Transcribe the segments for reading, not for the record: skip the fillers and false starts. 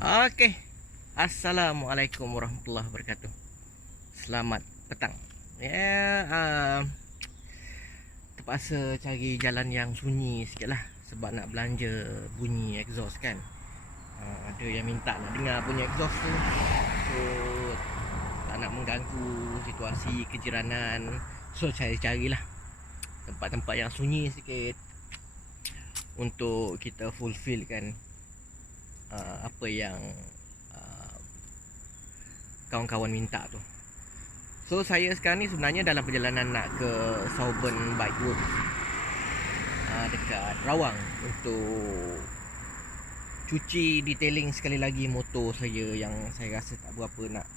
Oke, Assalamualaikum warahmatullahi wabarakatuh. Selamat petang. Ya, terpaksa cari jalan yang sunyi sikit lah sebab nak belanja bunyi exhaust kan. Ada yang minta nak dengar bunyi exhaust tu, so tak nak mengganggu situasi kejiranan. So carilah tempat-tempat yang sunyi sikit untuk kita fulfillkan apa yang kawan-kawan minta tu. So saya sekarang ni sebenarnya dalam perjalanan nak ke Southern Bike Works dekat Rawang untuk cuci detailing sekali lagi motor saya yang saya rasa tak berapa nak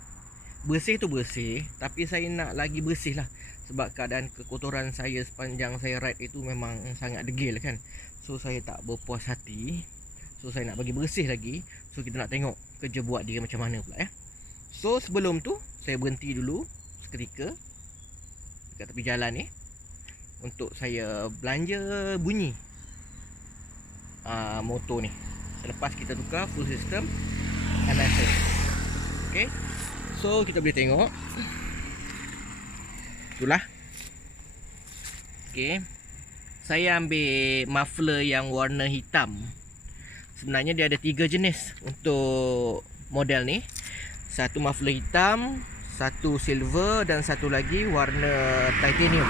bersih tu bersih, tapi saya nak lagi bersih lah sebab keadaan kekotoran saya sepanjang saya ride itu memang sangat degil kan. So saya tak berpuas hati, so saya nak bagi bersih lagi. So kita nak tengok kerja buat dia macam mana pula ya. So sebelum tu saya berhenti dulu seketika dekat tepi jalan ni untuk saya belanja bunyi motor ni selepas kita tukar full system MSS. Okay, so kita boleh tengok itulah. Okay, saya ambil muffler yang warna hitam. Sebenarnya dia ada 3 jenis untuk model ni. Satu muffler hitam, satu silver dan satu lagi warna titanium.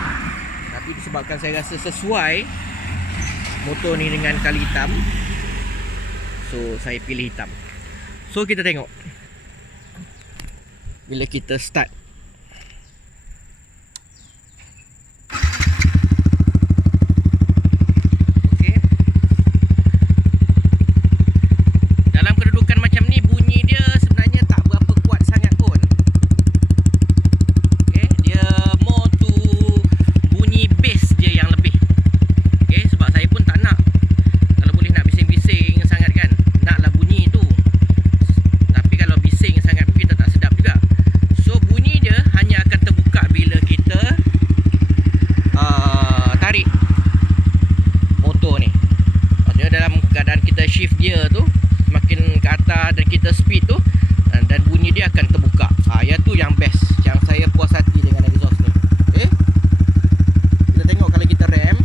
Tapi disebabkan saya rasa sesuai motor ni dengan kali hitam, so saya pilih hitam. So kita tengok bila kita start. Okay, dalam kedudukan macam ni bunyi dia sebenarnya tak berapa kuat sangat pun. Okay, dia more to bunyi bass dia yang lebih. Okay, sebab saya pun tak nak, kalau boleh nak bising-bising sangat kan, naklah bunyi tu. Tapi kalau bising sangat pun kita tak sedap juga. So bunyi dia hanya akan terbuka bila kita tarik motor ni. Maksudnya dalam keadaan kita shift gear tu semakin ke atas dan kita speed tu, dan bunyi dia akan terbuka. Yang tu yang best, yang saya puas hati dengan exhaust ni. Okay, kita tengok kalau kita rem.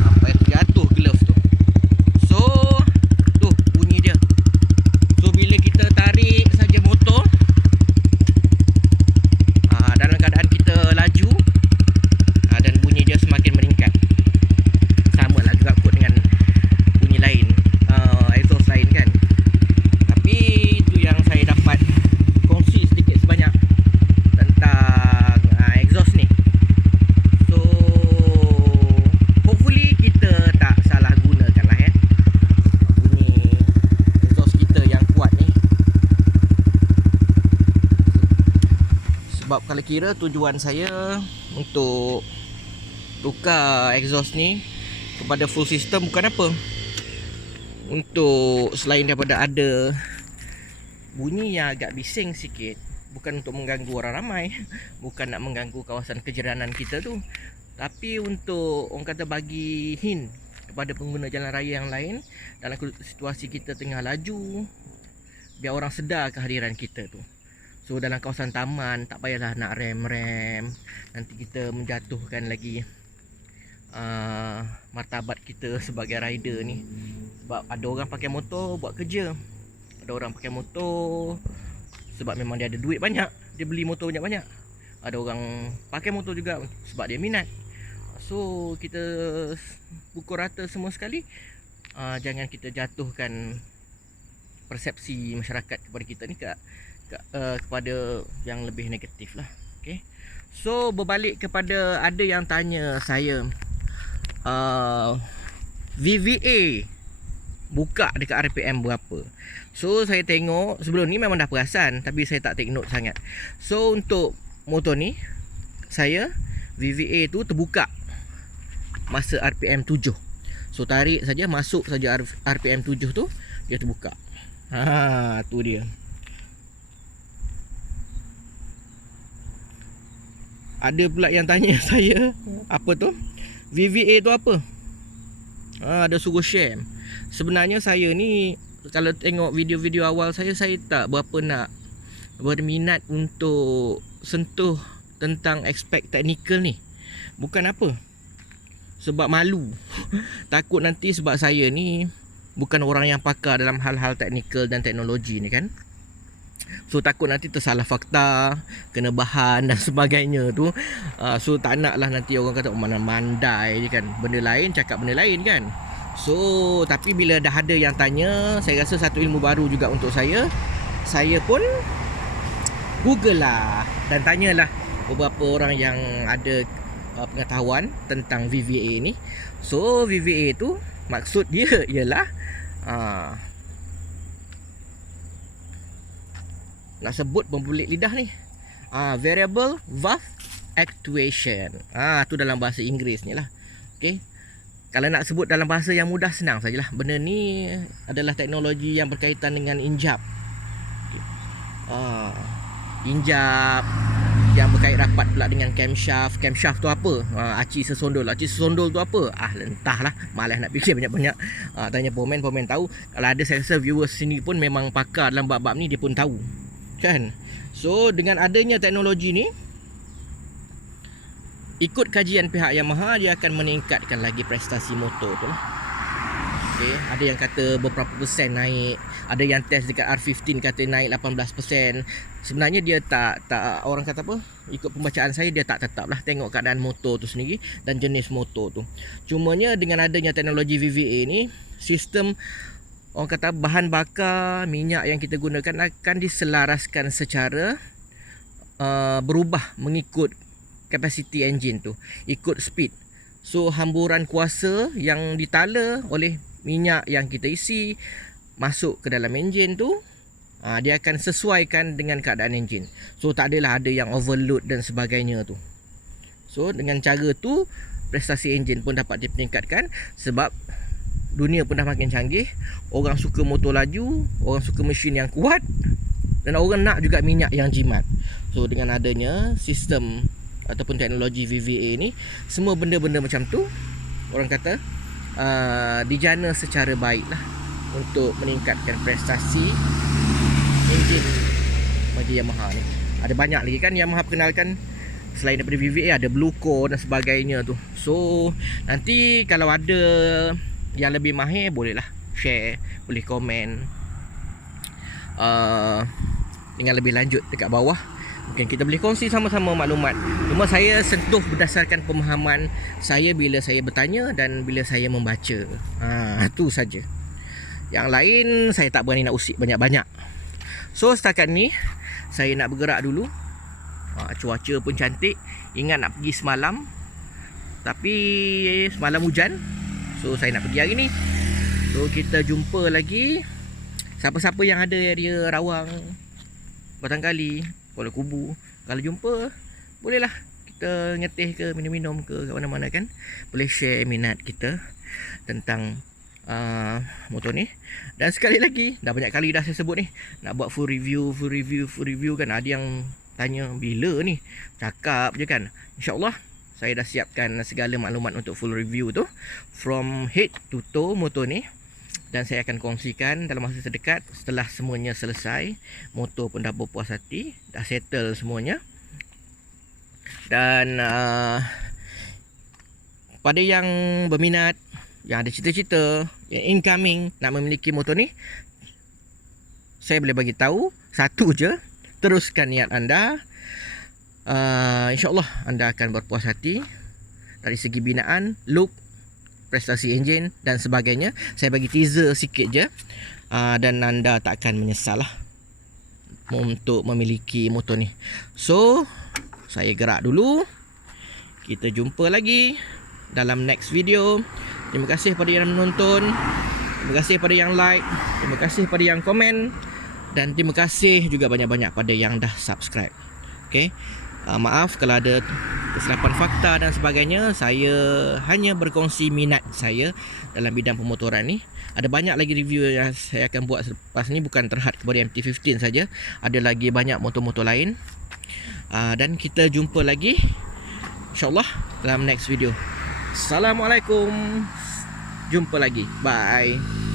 Sampai terjatuh glove tu. So tu bunyi dia. So bila kita tarik saja motor, dalam keadaan kita laju, dan bunyi dia semakin meningkat. Sama lah juga kot dengan bunyi lain, exhaust lain kan. Tapi itu yang saya dapat kongsi sedikit sebanyak tentang exhaust ni. So hopefully kita tak salah gunakan lah bunyi exhaust kita yang kuat ni. Sebab kalau kira tujuan saya untuk tukar exhaust ni kepada full system bukan apa, untuk selain daripada ada bunyi yang agak bising sikit, bukan untuk mengganggu orang ramai, bukan nak mengganggu kawasan kejiranan kita tu, tapi untuk orang kata bagi hint kepada pengguna jalan raya yang lain dalam situasi kita tengah laju, biar orang sedar kehadiran kita tu. So dalam kawasan taman tak payahlah nak rem-rem, nanti kita menjatuhkan lagi martabat kita sebagai rider ni. Sebab ada orang pakai motor buat kerja, ada orang pakai motor sebab memang dia ada duit banyak, dia beli motor banyak-banyak. Ada orang pakai motor juga sebab dia minat. So kita pukul rata semua sekali, jangan kita jatuhkan persepsi masyarakat kepada kita ni kepada yang lebih negatif lah. Okay, so berbalik kepada ada yang tanya saya, VVA buka dekat RPM berapa. So saya tengok sebelum ni memang dah perasan, tapi saya tak take note sangat. So untuk motor ni saya VVA tu terbuka masa RPM 7. So tarik saja, masuk saja RPM 7 tu dia terbuka. Tu dia. Ada pula yang tanya saya, apa tu? VVA tu apa? Ada suruh share. Sebenarnya saya ni, kalau tengok video-video awal saya tak berapa nak berminat untuk sentuh tentang aspek teknikal ni. Bukan apa, sebab malu. Takut nanti sebab saya ni bukan orang yang pakar dalam hal-hal teknikal dan teknologi ni kan. So takut nanti tersalah fakta, kena bahan dan sebagainya tu. So tak nak lah nanti orang kata mana mandai je kan. Benda lain cakap benda lain kan. So tapi bila dah ada yang tanya, saya rasa satu ilmu baru juga untuk saya. Saya pun Google lah dan tanyalah beberapa orang yang ada pengetahuan tentang VVA ni. So VVA tu maksud dia ialah nak sebut pembelit lidah ni, variable valve actuation. Tu dalam bahasa Inggeris ni lah. Okay, kalau nak sebut dalam bahasa yang mudah, senang sajalah. Benda ni adalah teknologi yang berkaitan dengan injap. Injap yang berkait rapat pula dengan camshaft. Camshaft tu apa? Aci sesondol. Aci sesondol tu apa? Entahlah, malas nak fikir banyak-banyak. Tanya pomen tahu. Kalau ada, saya rasa viewers sini pun memang pakar dalam bab-bab ni, dia pun tahu kan. So dengan adanya teknologi ni, ikut kajian pihak Yamaha, dia akan meningkatkan lagi prestasi motor tu lah. Okay, ada yang kata beberapa persen naik, ada yang test dekat R15 kata naik 18%. Sebenarnya dia tak orang kata apa, ikut pembacaan saya dia tak tetap lah, tengok keadaan motor tu sendiri dan jenis motor tu. Cumanya dengan adanya teknologi VVA ni, sistem orang kata bahan bakar minyak yang kita gunakan akan diselaraskan secara berubah mengikut kapasiti enjin tu, ikut speed. So hamburan kuasa yang ditala oleh minyak yang kita isi masuk ke dalam enjin tu, dia akan sesuaikan dengan keadaan enjin. So tak adalah ada yang overload dan sebagainya tu. So dengan cara tu prestasi enjin pun dapat dipeningkatkan, sebab dunia pun dah makin canggih. Orang suka motor laju, orang suka mesin yang kuat, dan orang nak juga minyak yang jimat. So dengan adanya sistem ataupun teknologi VVA ni, semua benda-benda macam tu orang kata dijana secara baik lah untuk meningkatkan prestasi enjin bagi Yamaha ni. Ada banyak lagi kan Yamaha perkenalkan selain daripada VVA, ada Bluecore dan sebagainya tu. So nanti kalau ada yang lebih mahir, bolehlah share, boleh komen dengan lebih lanjut dekat bawah. Mungkin kita boleh kongsi sama-sama maklumat. Cuma saya sentuh berdasarkan pemahaman saya bila saya bertanya dan bila saya membaca. Itu saja. Yang lain saya tak berani nak usik banyak-banyak. So setakat ni saya nak bergerak dulu. Cuaca pun cantik. Ingat nak pergi semalam, tapi semalam hujan. So saya nak pergi hari ni. So kita jumpa lagi. Siapa-siapa yang ada area Rawang, Batang Kali, Kuala Kubu, kalau jumpa, bolehlah kita ngeteh ke, minum-minum ke kat mana-mana kan. Boleh share minat kita tentang motor ni. Dan sekali lagi, dah banyak kali dah saya sebut ni, nak buat full review kan. Ada yang tanya bila ni, cakap je kan. InsyaAllah saya dah siapkan segala maklumat untuk full review tu, from head to toe motor ni. Dan saya akan kongsikan dalam masa terdekat setelah semuanya selesai. Motor pun dah berpuas hati, dah settle semuanya. Dan pada yang berminat, yang ada cita-cita, yang incoming nak memiliki motor ni, saya boleh bagi tahu satu je, teruskan niat anda. InsyaAllah anda akan berpuas hati dari segi binaan, look, prestasi enjin dan sebagainya. Saya bagi teaser sikit je, dan anda tak akan menyesal lah untuk memiliki motor ni. So saya gerak dulu. Kita jumpa lagi dalam next video. Terima kasih pada yang menonton, terima kasih pada yang like, terima kasih pada yang komen, dan terima kasih juga banyak-banyak pada yang dah subscribe. Okay, maaf kalau ada kesilapan fakta dan sebagainya. Saya hanya berkongsi minat saya dalam bidang pemotoran ni. Ada banyak lagi review yang saya akan buat selepas ni, bukan terhad kepada MT-15 saja. Ada lagi banyak motor-motor lain. Dan kita jumpa lagi InsyaAllah dalam next video. Assalamualaikum. Jumpa lagi. Bye.